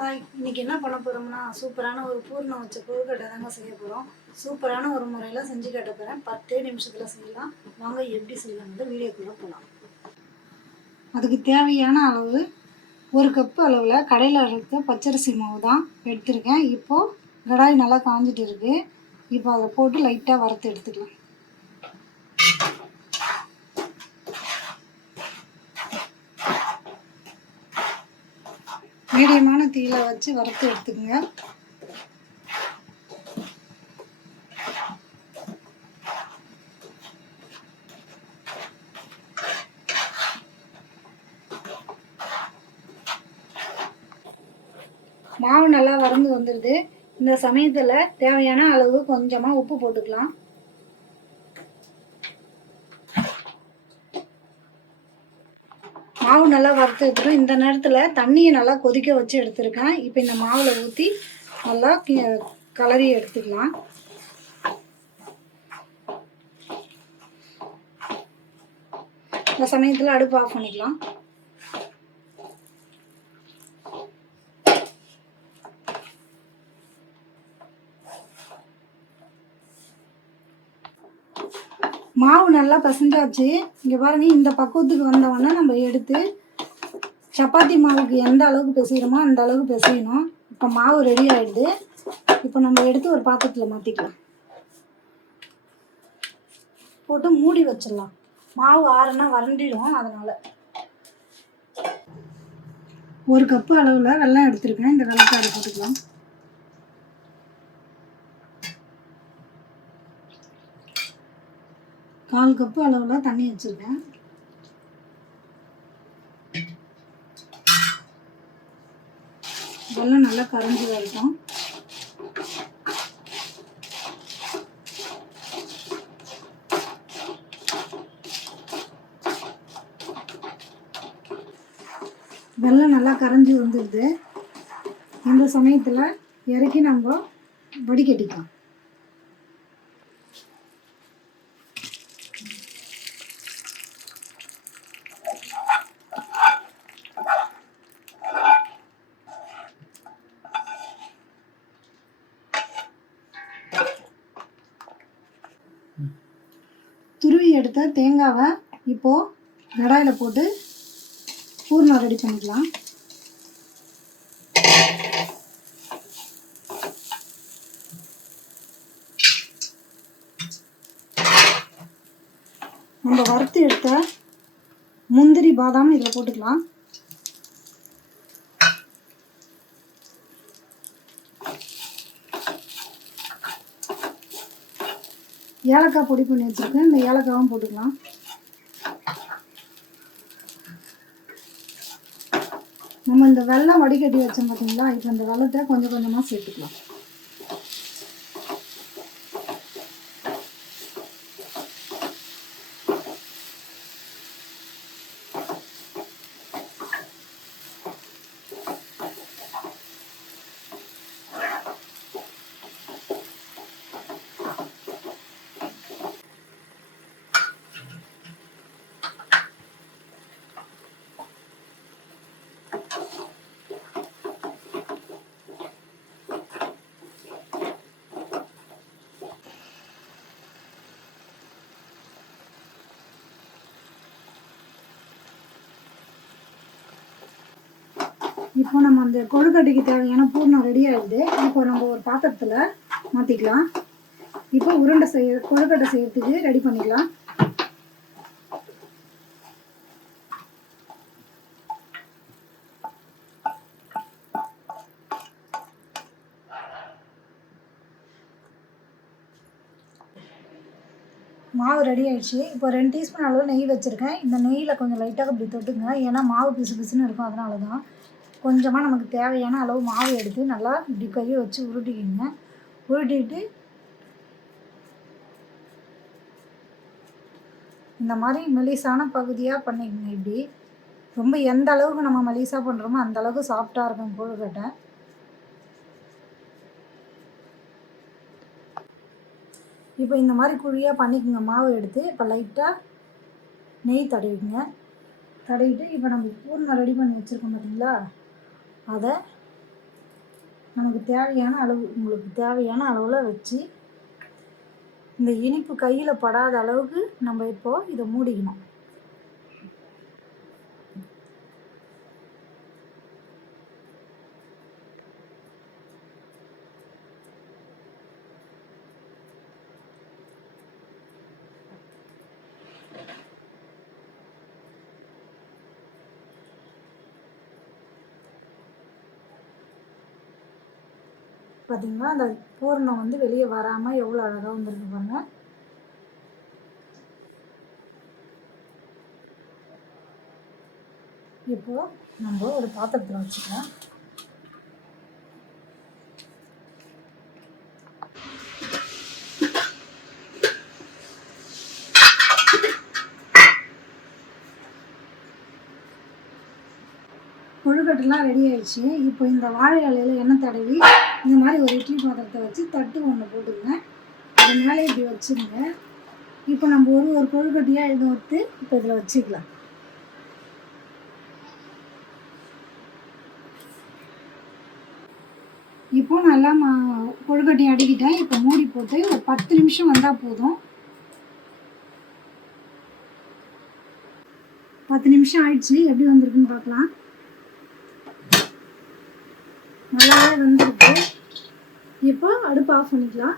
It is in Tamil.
ஹாய், இன்னைக்கு என்ன பண்ண போகிறோம்னா சூப்பரான ஒரு பூர்ணம் வச்ச கொழுக்கட்டை தாங்க செய்ய போகிறோம். சூப்பரான ஒரு முறையில் செஞ்சு காட்ட போகிறேன். 10 நிமிஷத்தில் செய்யலாம். வாங்க எப்படி செய்யலாம்னு வீடியோக்குள்ளே போகலாம். அதுக்கு தேவையான அளவு 1 கப்பு அளவில் கடையில் அரைத்த பச்சரிசி மாவு தான் எடுத்திருக்கேன். இப்போது கடாய் நல்லா காஞ்சிட்டு இருக்கு. இப்போ அதை போட்டு லைட்டாக வறுத்து எடுத்துக்கலாம். மீடியமான தீயில வச்சு வறுத்து எடுத்துக்கோங்க. மாவு நல்லா வறந்து வந்துடுது. இந்த சமயத்தில் தேவையான அளவு கொஞ்சமாக உப்பு போட்டுக்கலாம். மாவு நல்லா வறுத்து எடுத்துட்டோம். இந்த நேரத்தில் தண்ணியை நல்லா கொதிக்க வச்சு எடுத்துருக்கேன். இப்போ இந்த மாவில் ஊற்றி நல்லா கலரி எடுத்துக்கலாம். இந்த சமயத்தில் அடுப்பு ஆஃப் பண்ணிக்கலாம். மாவு நல்லா பசஞ்சாச்சு. இங்கே பாருங்கள், இந்த பக்குவத்துக்கு வந்தவொடனே நம்ம எடுத்து சப்பாத்தி மாவுக்கு எந்த அளவுக்கு பிசைகிறோமோ அந்த அளவுக்கு பிசையணும். இப்போ மாவு ரெடி ஆகிடுது. இப்போ நம்ம எடுத்து ஒரு பாத்திரத்தில் மாற்றிக்கலாம். போட்டு மூடி வச்சிடலாம். மாவு ஆறுனா வறண்டிடும். அதனால் 1 கப்பு அளவில் வெல்லம் எடுத்துருக்கேன். இந்த வெல்லத்தை அதை போட்டுக்கலாம். கால் கப்பு அளவில் தண்ணி வச்சுருக்கேன். வெல்லம் நல்லா கரைஞ்சி வரட்டும். வெல்லம் நல்லா கரைஞ்சி வந்துடுது. இந்த சமயத்தில் இறக்கி நம்ம வடிகட்டிக்கலாம். துருவி எடுத்த தேங்காவை இப்போது கடாயில் போட்டு பூர்ணம் ரெடி பண்ணிக்கலாம். நம்ம வறுத்து எடுத்த முந்திரி பாதாம் இதில் போட்டுக்கலாம். ஏலக்காய் பொடி பண்ணி வச்சுருக்கேன். இந்த ஏலக்காவும் போட்டுக்கலாம். நம்ம இந்த வெல்லம் வடிகட்டி வச்சோம் பார்த்தீங்களா, இப்போ இந்த வெல்லத்தை கொஞ்சம் கொஞ்சமாக சேர்த்துக்கலாம். இப்போ நம்ம அந்த கொழுக்கட்டைக்கு தேவையான பூர்ணம் ரெடி ஆகிடுது. இப்போ நம்ம ஒரு பாத்திரத்தில் மாற்றிக்கலாம். இப்போ கொழுக்கட்டை செய்யறதுக்கு ரெடி பண்ணிக்கலாம். மாவு ரெடி ஆகிடுச்சு. இப்போ 2 டீஸ்பூன் அளவு நெய் வச்சுருக்கேன். இந்த நெய்யில் கொஞ்சம் லைட்டாக இப்படி தொட்டுங்க. ஏன்னா மாவு பிசு பிசுன்னு இருக்கும். அதனால தான் கொஞ்சமாக நமக்கு தேவையான அளவு மாவு எடுத்து நல்லா இப்படி கையை வச்சு உருட்டிக்கிங்க. உருட்டிட்டு இந்த மாதிரி மெலிசான பகுதியாக பண்ணிக்கோங்க. இப்படி ரொம்ப எந்த அளவுக்கு நம்ம மெலிசாக பண்ணுறோமோ அந்த அளவுக்கு சாஃப்டாக இருக்கும் கொழுக்கட்டை. இப்போ இந்த மாதிரி குழியாக பண்ணிக்கோங்க. மாவு எடுத்து இப்போ லைட்டாக நெய் தடவிக்குங்க. தடவிட்டு இப்போ நம்ம பூர்ணம் ரெடி பண்ணி வச்சுருக்கோம் பார்த்தீங்களா, அதை நமக்கு தேவையான அளவு, உங்களுக்கு தேவையான அளவில் வச்சு இந்த இனிப்பு கையில் படாத அளவுக்கு நம்ம இப்போது இதை மூடிக்கணும். பார்த்தீங்களா, அந்த பூரணம் வந்து வெளியே வராமல் எவ்வளோ அழகாக வந்துருக்கு பாருங்கள். இப்போது நம்ம ஒரு பாத்திரத்தில் வச்சுக்கலாம். கொழுக்கட்டைலாம் ரெடி ஆயிடுச்சு. இப்போ இந்த வாழை இலையில் எண்ணெய் தடவி இந்த மாதிரி ஒரு இட்லி பாத்திரத்தை வச்சு தட்டு ஒன்று போட்டுருங்க. அது மேலே இப்படி வச்சுருங்க. இப்போ நம்ம ஒரு கொழுக்கட்டையாக எடுத்து இப்போ இதில் வச்சுக்கலாம். இப்போ நல்லா கொழுக்கட்டையை அடிக்கிட்டேன். இப்போ மூடி போட்டு ஒரு 10 நிமிஷம் வந்தால் போதும். 10 நிமிஷம் ஆயிடுச்சு. எப்படி வந்திருக்குன்னு பார்க்கலாம். நல்லாவே வந்துருக்கு. இப்போ அடுப்பு ஆஃப் பண்ணிக்கலாம்.